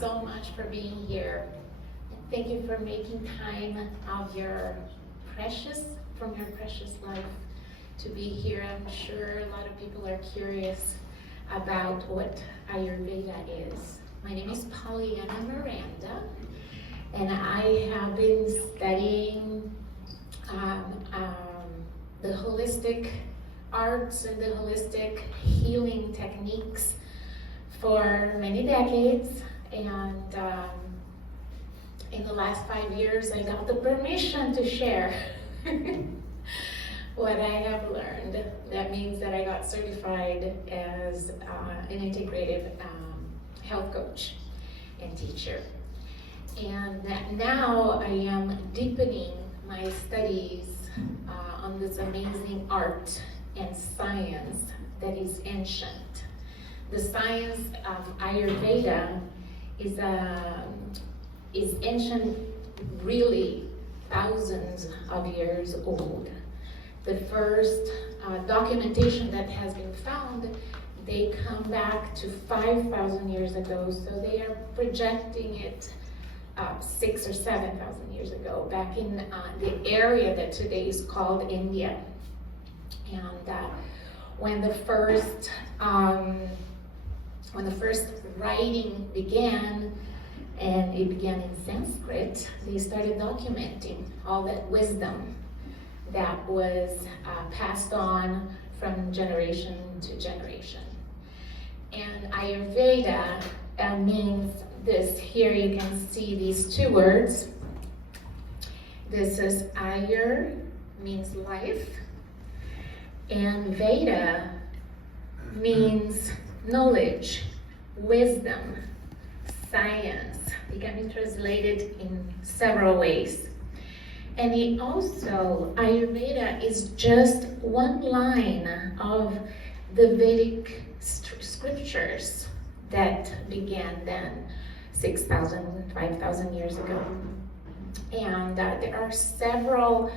so much for being here. Thank you for making time of your precious life to be here. I'm sure a lot of people are curious about what Ayurveda is. My name is Pollyanna Miranda, and I have been studying the holistic arts and the holistic healing techniques for many decades, and in the last 5 years I got the permission to share what I have learned. That means that I got certified as an integrative health coach and teacher, and that now I am deepening my studies on this amazing art and science that is ancient. The science of Ayurveda is ancient, really thousands of years old. The first documentation that has been found, they come back to 5,000 years ago, so they are projecting it 6,000 or 7,000 years ago, back in the area that today is called India. And when the first writing began, and it began in Sanskrit, they started documenting all that wisdom that was passed on from generation to generation. And Ayurveda means this. Here you can see these two words. This is Ayur, means life, and Veda means knowledge, wisdom, science. It can be translated in several ways. And it also, Ayurveda is just one line of the Vedic scriptures that began then 6,000, 5,000 years ago. And there are several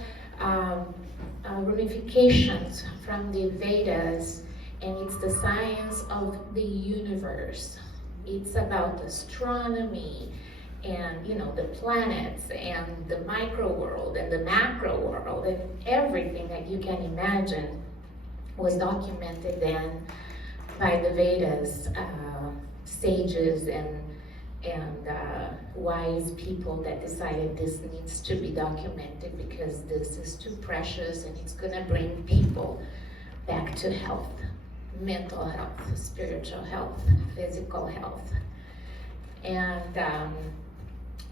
ramifications from the Vedas, and it's the science of the universe. It's about astronomy and the planets and the micro world and the macro world, and everything that you can imagine was documented then by the Vedas, sages and wise people that decided this needs to be documented because this is too precious and it's going to bring people back to health, mental health, spiritual health, physical health. And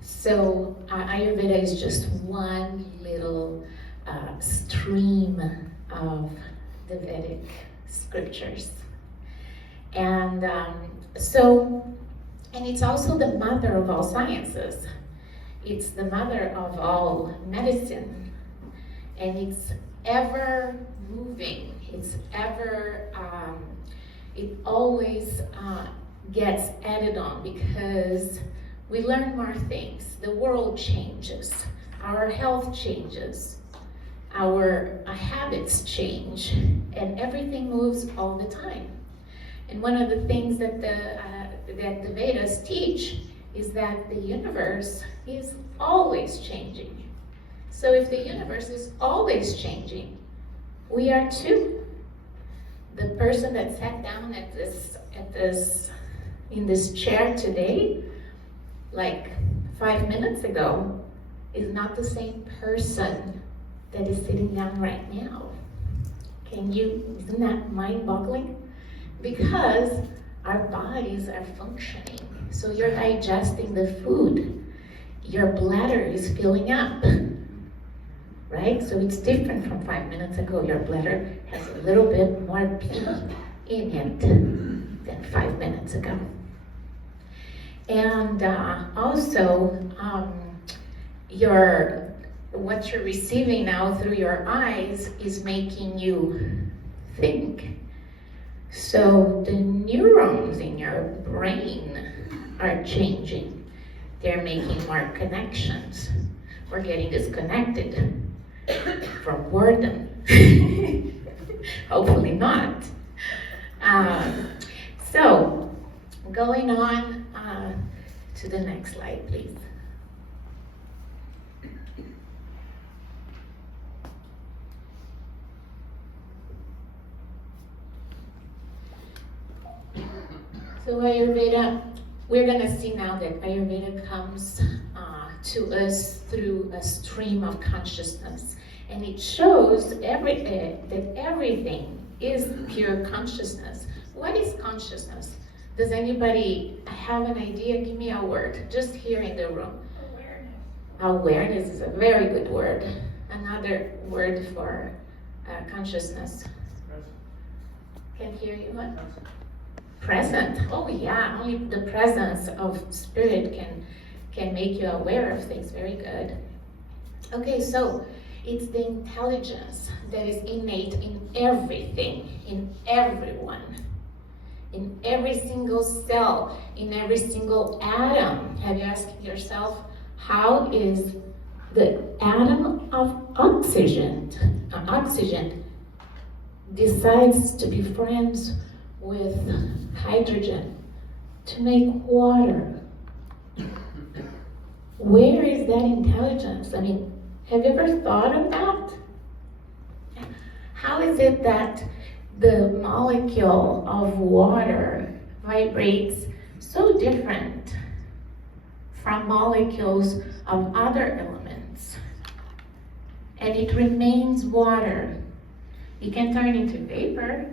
so Ayurveda is just one little stream of the Vedic scriptures. And and it's also the mother of all sciences. It's the mother of all medicine. And it's ever moving. It's ever, it always gets added on because we learn more things. The world changes. Our health changes. Our habits change. And everything moves all the time. And one of the things that the Vedas teach is that the universe is always changing. So if the universe is always changing, we are too. The person that sat down in this chair today, like 5 minutes ago, is not the same person that is sitting down right now. Isn't that mind-boggling? Because our bodies are functioning. So you're digesting the food. Your bladder is filling up, right? So it's different from 5 minutes ago. Your bladder has a little bit more pee in it than 5 minutes ago. And also, what you're receiving now through your eyes is making you think. So the neurons in your brain are changing. They're making more connections. We're getting disconnected from boredom. Hopefully not. So going on, to the next slide, please. So Ayurveda, we're going to see now that Ayurveda comes to us through a stream of consciousness. And it shows that everything is pure consciousness. What is consciousness? Does anybody have an idea? Give me a word, just here in the room. Awareness. Awareness is a very good word. Another word for consciousness. Can't hear you, what? Present. Oh yeah, only the presence of spirit can make you aware of things. Very good. Okay, so it's the intelligence that is innate in everything, in everyone, in every single cell, in every single atom. Have you asked yourself, how is the atom of oxygen decides to be friends with hydrogen to make water? Where is that intelligence? I mean, have you ever thought of that? How is it that the molecule of water vibrates so different from molecules of other elements? And it remains water. It can turn into vapor.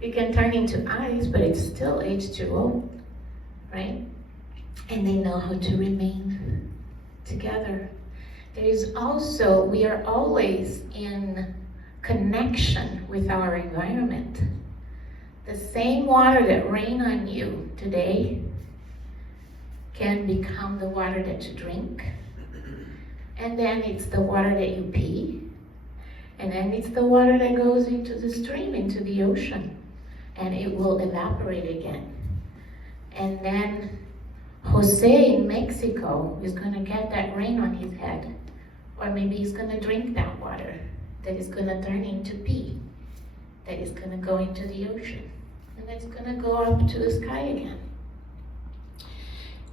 It can turn into ice, but it's still H2O, right? And they know how to remain together. There is also, we are always in connection with our environment. The same water that rained on you today can become the water that you drink. And then it's the water that you pee. And then it's the water that goes into the stream, into the ocean. And it will evaporate again. And then Jose in Mexico is going to get that rain on his head. Or maybe he's going to drink that water that is going to turn into pee, that is going to go into the ocean, and that's going to go up to the sky again.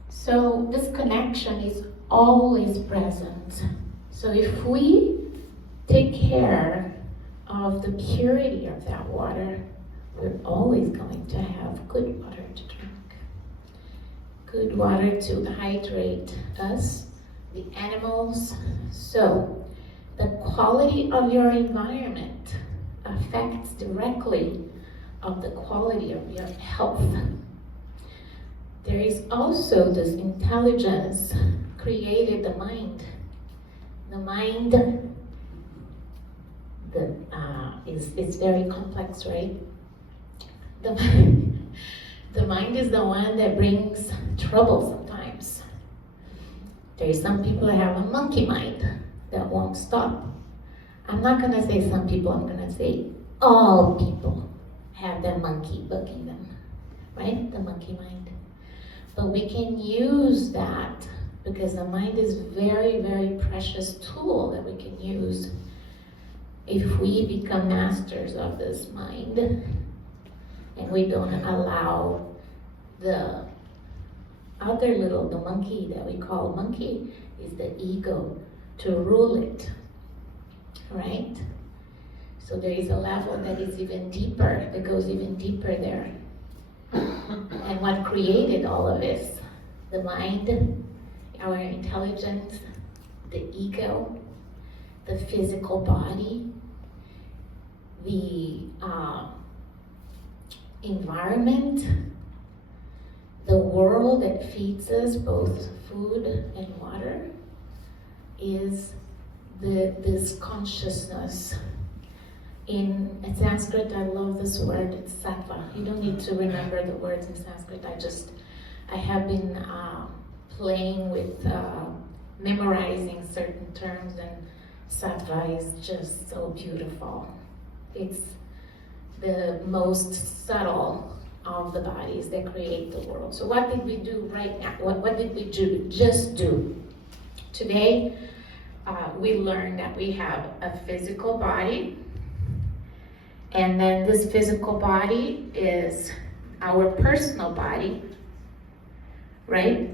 So this connection is always present. So if we take care of the purity of that water, we're always going to have good water to drink. Good water to hydrate us, the animals. So the quality of your environment affects directly of the quality of your health. There is also this intelligence created the mind. The mind is very complex, right? The mind is the one that brings trouble sometimes. There are some people that have a monkey mind that won't stop. I'm not going to say some people, I'm going to say all people have that monkey bugging them, right? The monkey mind. But we can use that because the mind is very, very precious tool that we can use if we become masters of this mind and we don't allow the other the monkey that we call monkey is the ego to rule it, right? So there is a level that is even deeper, that goes even deeper there. And what created all of this? The mind, our intelligence, the ego, the physical body, the environment, the world that feeds us, both food and water, is this consciousness. In Sanskrit, I love this word, it's sattva. You don't need to remember the words in Sanskrit. I have been playing with memorizing certain terms, and sattva is just so beautiful. It's the most subtle of the bodies that create the world. So what did we do right now? What did we just do? Today, we learned that we have a physical body, and then this physical body is our personal body, right?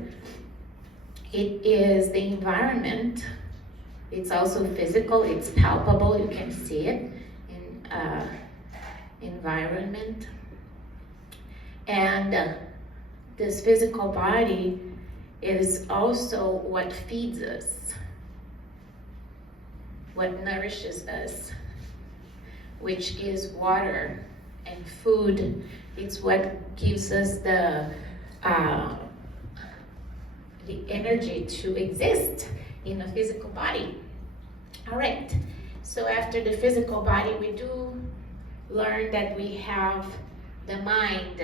It is the environment. It's also physical, it's palpable, you can see it in environment. And this physical body is also what feeds us, what nourishes us, which is water and food. It's what gives us the energy to exist in a physical body. All right, so after the physical body, we do learn that we have the mind.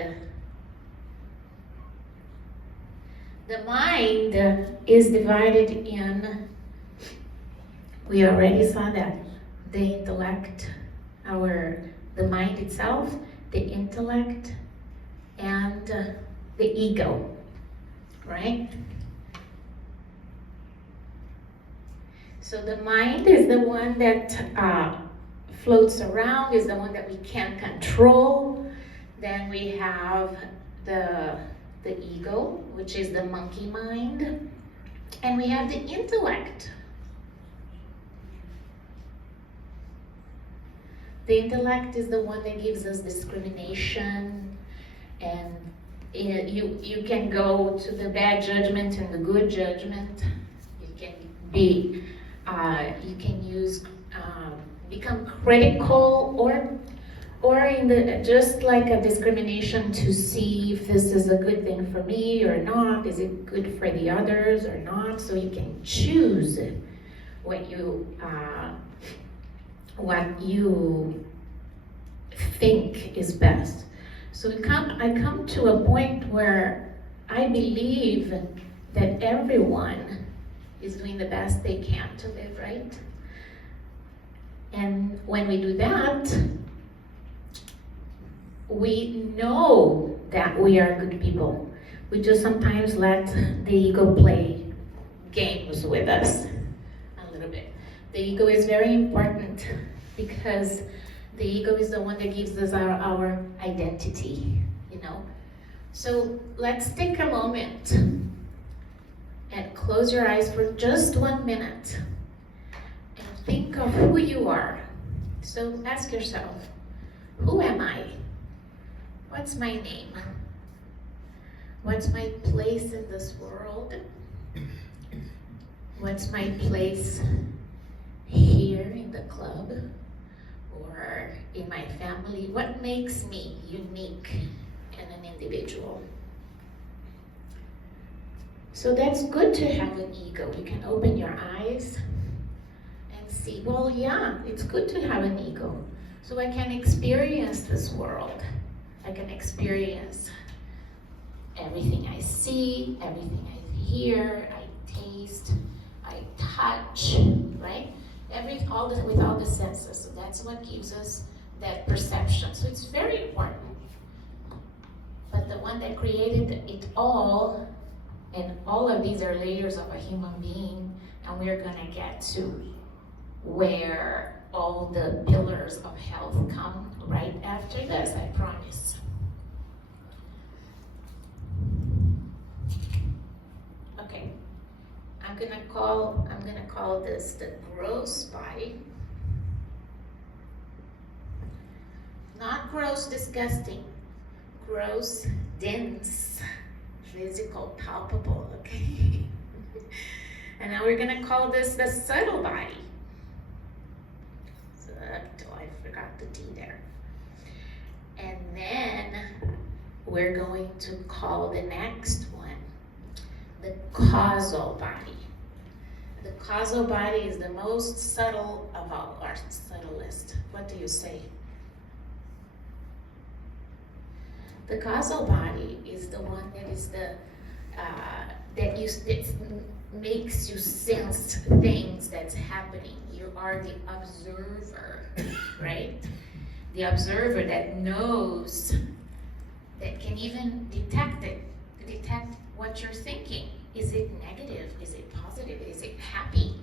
The mind is divided in, we already saw that, the intellect, the mind itself, the intellect, and the ego, right? So the mind is the one that floats around, is the one that we can't control. Then we have the ego, which is the monkey mind. And we have the intellect. The intellect is the one that gives us discrimination, and you can go to the bad judgment and the good judgment. You can be, you can use, become critical, or in the just like a discrimination to see if this is a good thing for me or not. Is it good for the others or not? So you can choose what you think is best. So I come to a point where I believe that everyone is doing the best they can to live right. And when we do that, we know that we are good people. We just sometimes let the ego play games with us a little bit. The ego is very important because the ego is the one that gives us our identity, you know. So let's take a moment and close your eyes for just 1 minute and think of who you are. So ask yourself, who am I? What's my name? What's my place in this world? What's my place here in the club or in my family? What makes me unique and an individual? So that's good to have an ego. You can open your eyes and see, well, yeah, it's good to have an ego. So I can experience this world. I can experience everything I see, everything I hear, I taste, I touch, right? With all the senses. So that's what gives us that perception. So it's very important. But the one that created it all, and all of these are layers of a human being, and we're gonna get to where all the pillars of health come right after this, I promise. Okay, I'm gonna call this the gross body. Not gross, disgusting. Gross, dense, physical, palpable, okay? And now we're gonna call this the subtle body. I forgot the T there. And then we're going to call the next one the causal body. The causal body is the most subtle of all, or subtlest. What do you say? The causal body is the one that is that makes you sense things that's happening. You are the observer, right? The observer that knows, that can even detect what you're thinking. Is it negative? Is it positive? Is it happy?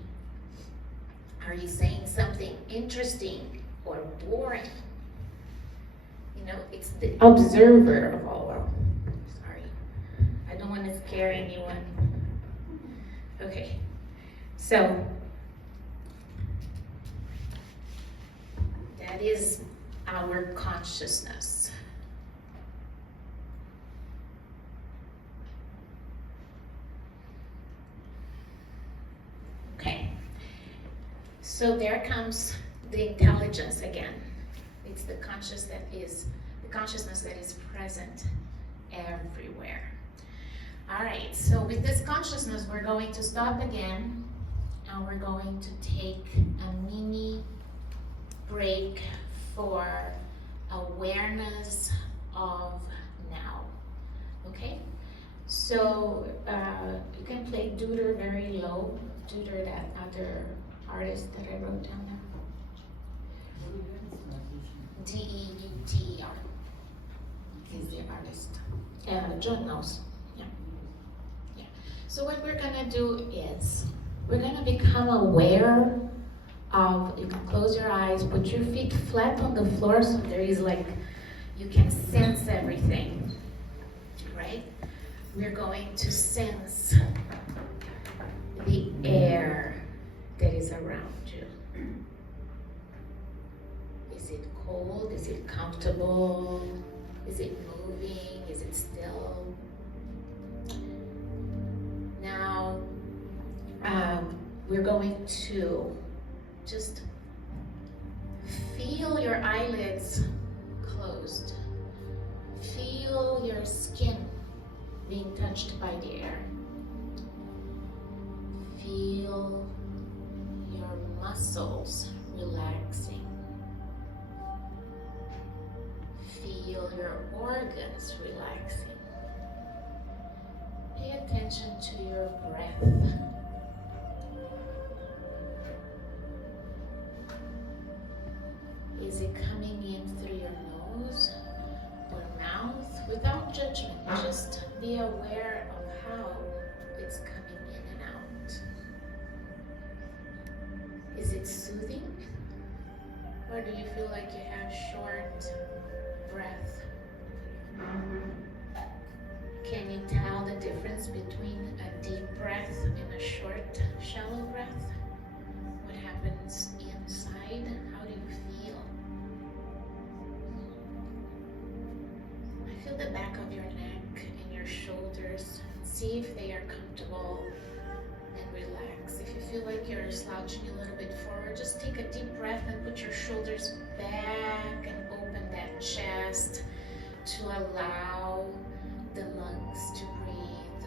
Are you saying something interesting or boring? You know, it's the observer of all. Sorry, I don't want to scare anyone. Okay, so that is our consciousness. Okay, so there comes the intelligence again. It's the consciousness that is present everywhere. All right, so with this consciousness, we're going to stop again, and we're going to take a mini break for awareness of now. Okay? So you can play Deuter very low. Deuter, that other artist that I wrote down there. Deuter is the artist. John knows. Yeah. So what we're gonna do is we're gonna become aware of. You can close your eyes, put your feet flat on the floor, so there is like you can sense everything, right? We're going to sense the air that is around you. Is it cold? Is it comfortable? Is it moving? Is it still? Now, we're going to just feel your eyelids closed. Feel your skin being touched by the air. Feel your muscles relaxing. Feel your organs relaxing. Pay attention to your breath. Is it coming in through your nose or mouth? Without judgment, just be aware of how it's coming in and out. Is it soothing? Or do you feel like you have short breath? Can you tell the difference between a deep breath and a short, shallow breath? What happens inside? How do you feel? I feel the back of your neck and your shoulders. See if they are comfortable and relax. If you feel like you're slouching a little bit forward, just take a deep breath and put your shoulders back and open that chest to allow the lungs to breathe.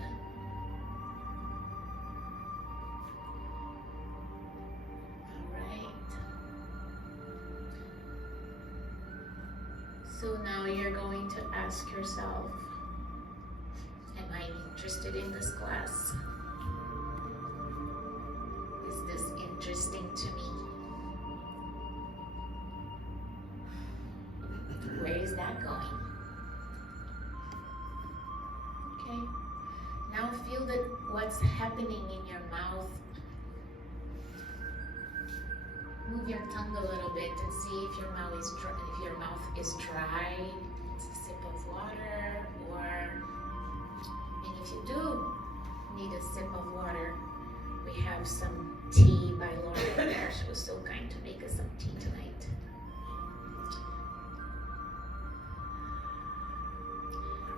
All right. So now you're going to ask yourself, am I interested in this class? Is this interesting to me? Where is that going? Okay. Now feel that what's happening in your mouth. Move your tongue a little bit and see if your mouth is dry. If your mouth is dry, it's a sip of water, and if you do need a sip of water, we have some tea by Laura there. She was so kind to make us some tea tonight.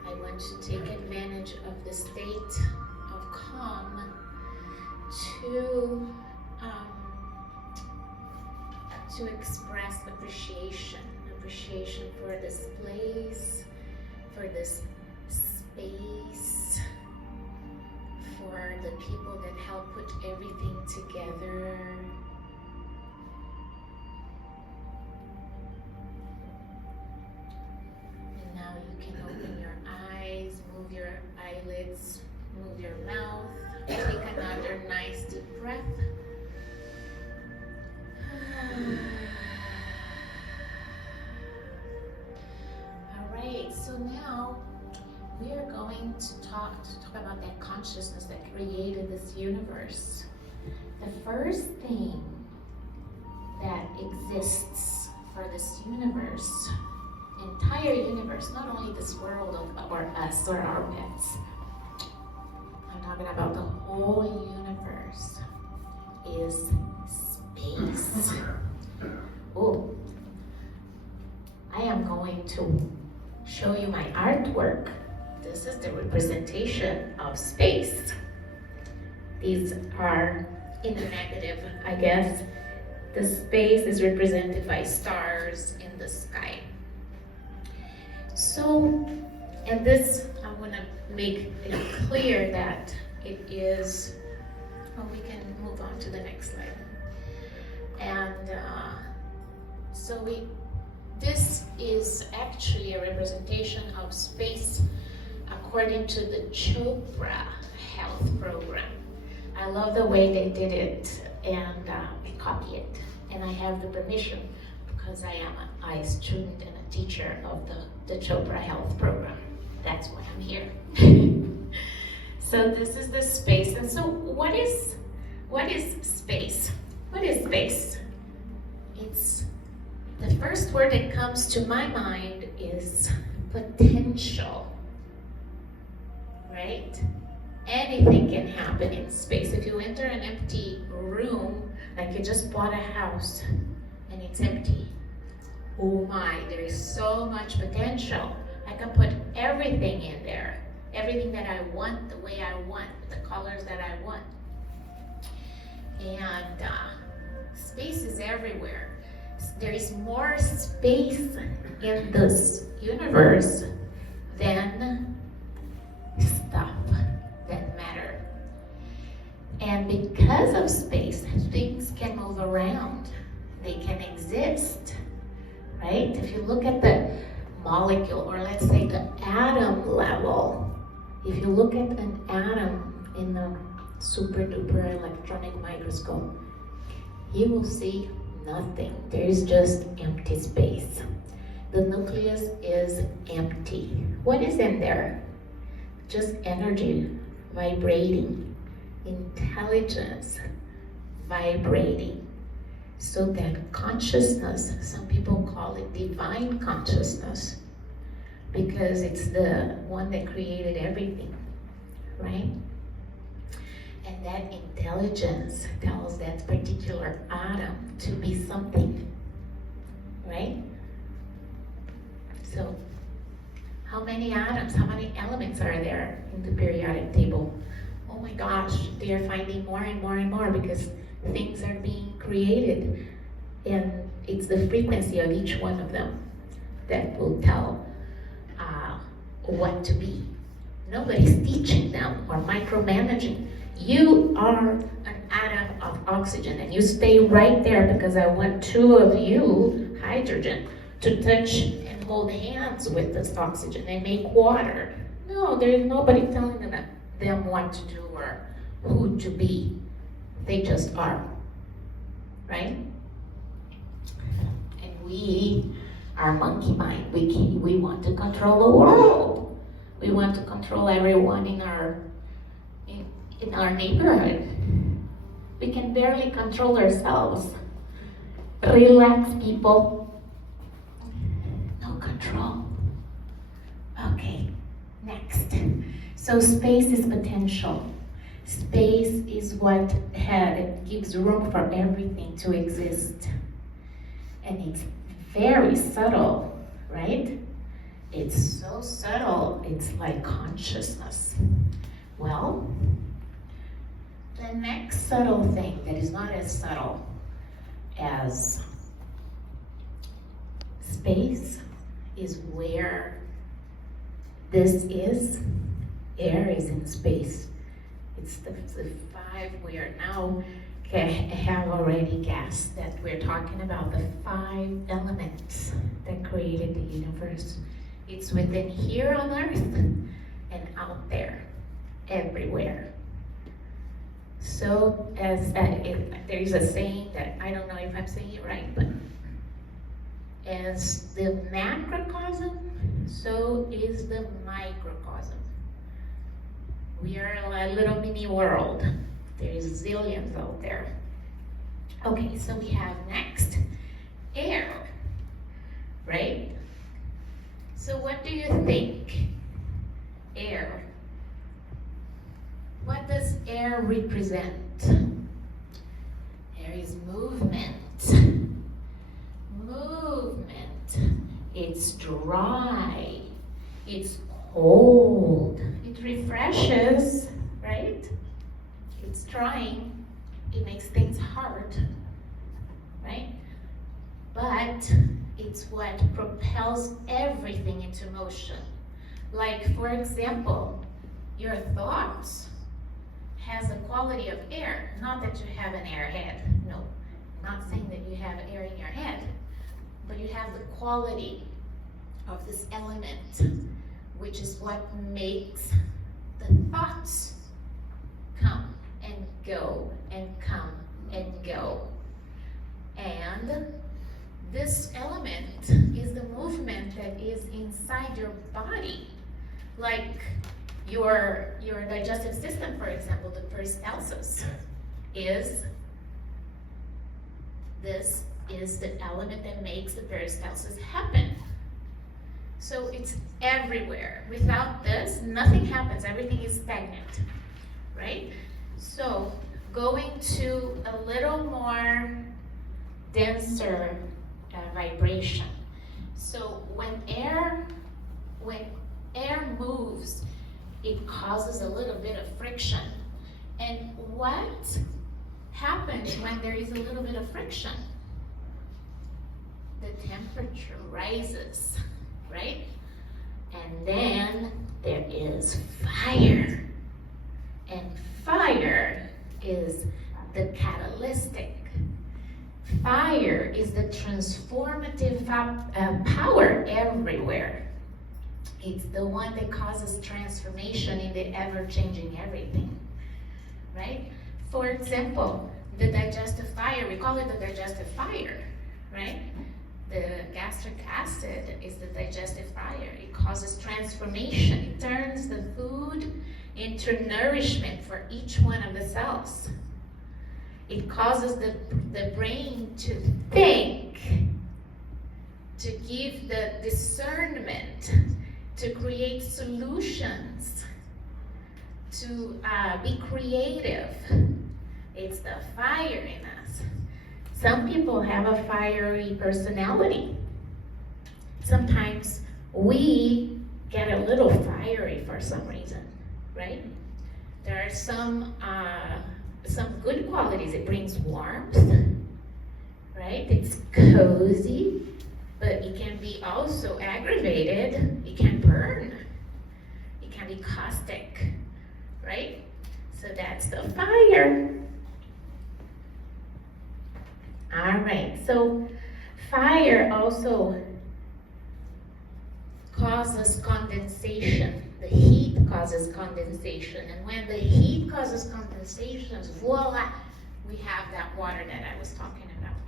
I want to take advantage of the state of calm to express appreciation for this place, for this space, for the people that help put everything together. And now you can open your eyes, move your eyelids, move your mouth, take another nice deep breath. Alright, so now we are going to talk about that consciousness that created this universe. The first thing that exists for this universe, entire universe, not only this world or us or our pets, talking about the whole universe, is space. Oh, I am going to show you my artwork. This is the representation of space. These are in the negative, I guess. The space is represented by stars in the sky. So, and this, I want to make it clear that it is, well, we can move on to the next slide. And this is actually a representation of space according to the Chopra health program. I love the way they did it, and copy it. And I have the permission because I am a student and a teacher of the Chopra health program. That's why I'm here. So this is the space. And so what is space? What is space? It's the first word that comes to my mind is potential, right? Anything can happen in space. If you enter an empty room, like you just bought a house and it's empty, oh my, there is so much potential. I can put everything in there, everything that I want, the way I want, the colors that I want. And space is everywhere. There is more space in this universe than stuff, than matter. And because of space, things can move around. They can exist, right? If you look at the molecule, or let's say the atom level, if you look at an atom in a super duper electronic microscope, you will see nothing. There is just empty space. The nucleus is empty. What is in there? Just energy vibrating, intelligence vibrating. So that consciousness, some people call it divine consciousness, because it's the one that created everything, right? And that intelligence tells that particular atom to be something, right? So, how many atoms, how many elements are there in the periodic table? Oh my gosh, they are finding more and more and more because things are being created, and it's the frequency of each one of them that will tell what to be. Nobody's teaching them or micromanaging. You are an atom of oxygen, and you stay right there because I want two of you, hydrogen, to touch and hold hands with this oxygen and make water. No, there is nobody telling them what to do or who to be. They just are, right? And we are monkey mind. We want to control the world. We want to control everyone in our neighborhood. We can barely control ourselves. Relax, people. No control. Okay, next. So space is potential. Space is what gives room for everything to exist. And it's very subtle, right? It's so subtle, it's like consciousness. Well, the next subtle thing that is not as subtle as space is where this is. Air is in space. It's the five we are now have already guessed that we're talking about the 5 elements that created the universe. It's within here on Earth and out there, everywhere. So as there is a saying that, I don't know if I'm saying it right, but as the macrocosm, so is the microcosm. We are a little mini world. There's zillions out there. Okay, so we have next, air, right? So what do you think? Air. What what does air represent? Air is movement. Movement. It's dry. It's cold. It refreshes, right? It's drying. It makes things hard, right? But it's what propels everything into motion. Like, for example, your thoughts has a quality of air. Not that you have an air head. No, I'm not saying that you have air in your head, but you have the quality of this element, which is what makes the thoughts come and go and come and go. And this element is the movement that is inside your body. Like your digestive system, for example, the peristalsis is the element that makes the peristalsis happen. So it's everywhere. Without this, nothing happens. Everything is stagnant, right? So going to a little more denser vibration. So when air moves, it causes a little bit of friction. And what happens when there is a little bit of friction? The temperature rises, right? And then there is fire. And fire is the catalytic. Fire is the transformative power everywhere. It's the one that causes transformation in the ever-changing everything, right? For example, the digestive fire, we call it the digestive fire, right? The gastric acid is the digestive fire. It causes transformation. It turns the food into nourishment for each one of the cells. It causes the brain to think, to give the discernment, to create solutions, to be creative. It's the fire in us. Some people have a fiery personality. Sometimes we get a little fiery for some reason, right? There are some good qualities. It brings warmth, right? It's cozy, but it can be also aggravated. It can burn. It can be caustic, right? So that's the fire. All right, so fire also causes condensation. The heat causes condensation, and when the heat causes condensation, voila, we have that water that I was talking about.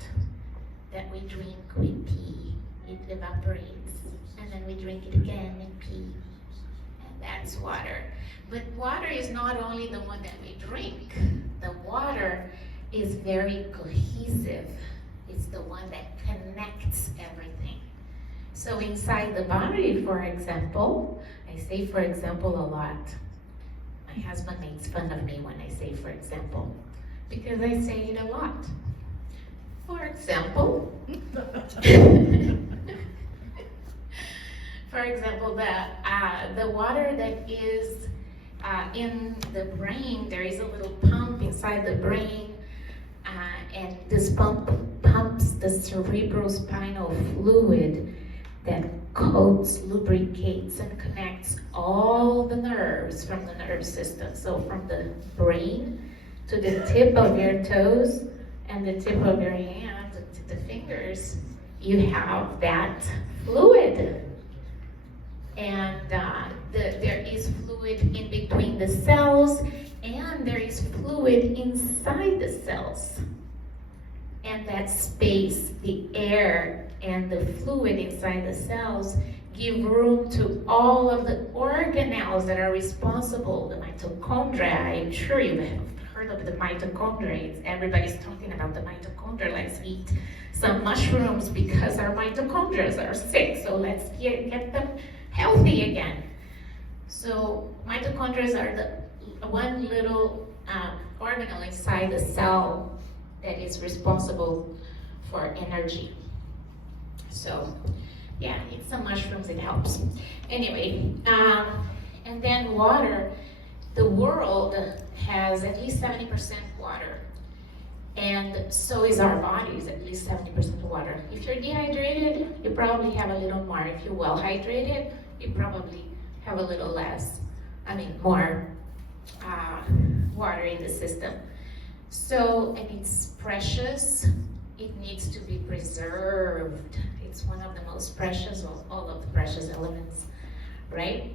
That we drink, we pee, it evaporates, and then we drink it again and pee, and that's water. But water is not only the one that we drink. The water is very cohesive. It's the one that connects everything. So inside the body, for example, I say for example a lot. My husband makes fun of me when I say for example, because I say it a lot. For example, for example, the water that is in the brain, there is a little pump inside the brain, and this pump pumps the cerebrospinal fluid that coats, lubricates, and connects all the nerves from the nerve system. So from the brain to the tip of your toes and the tip of your hand to the fingers, you have that fluid. And there is fluid in between the cells, and there is fluid inside the cells. And that space, the air and the fluid inside the cells, give room to all of the organelles that are responsible, the mitochondria. I'm sure you have heard of the mitochondria. Everybody's talking about the mitochondria. Let's eat some mushrooms because our mitochondria are sick, so let's get them healthy again. So mitochondria are the one little organelle inside the cell that is responsible for energy. So, yeah, eat some mushrooms, it helps. Anyway, and then water. The world has at least 70% water. And so is our bodies, at least 70% water. If you're dehydrated, you probably have a little more. If you're well hydrated, you probably have a little less. More water in the system. So, and it's precious. It needs to be preserved. It's one of the most precious of all of the precious elements, right?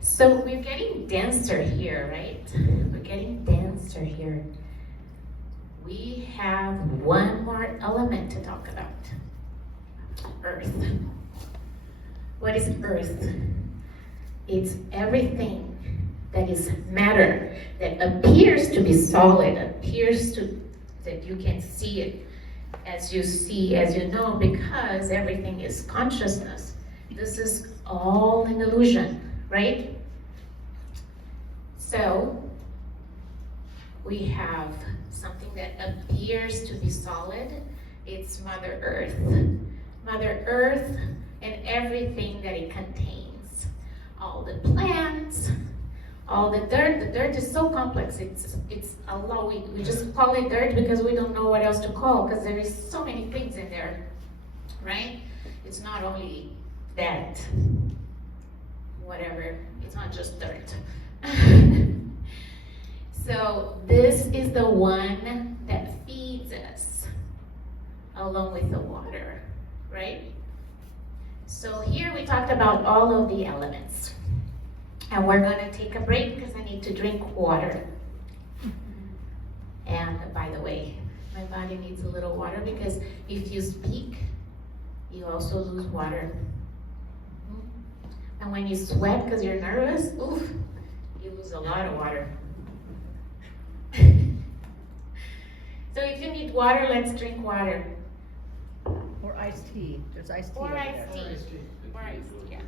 So we're getting denser here, right? We're getting denser here. We have one more element to talk about. Earth. What is Earth? It's everything that is matter, that appears to be solid, that you can see it as you know, because everything is consciousness. This is all an illusion, right? So, we have something that appears to be solid. It's Mother Earth. Mother Earth and everything that it contains. All the plants, all the dirt. The dirt is so complex. It's a lot. We just call it dirt because we don't know what else to call, because there is so many things in there, right? It's not only that, whatever. It's not just dirt. So this is the one that feeds us, along with the water, right? So here we talked about all of the elements. And we're going to take a break because I need to drink water. And by the way, my body needs a little water because if you speak, you also lose water. And when you sweat because you're nervous, oof, you lose a lot of water. So if you need water, let's drink water. Or iced tea. There's iced tea. Or over iced there. tea. Or iced tea, yeah.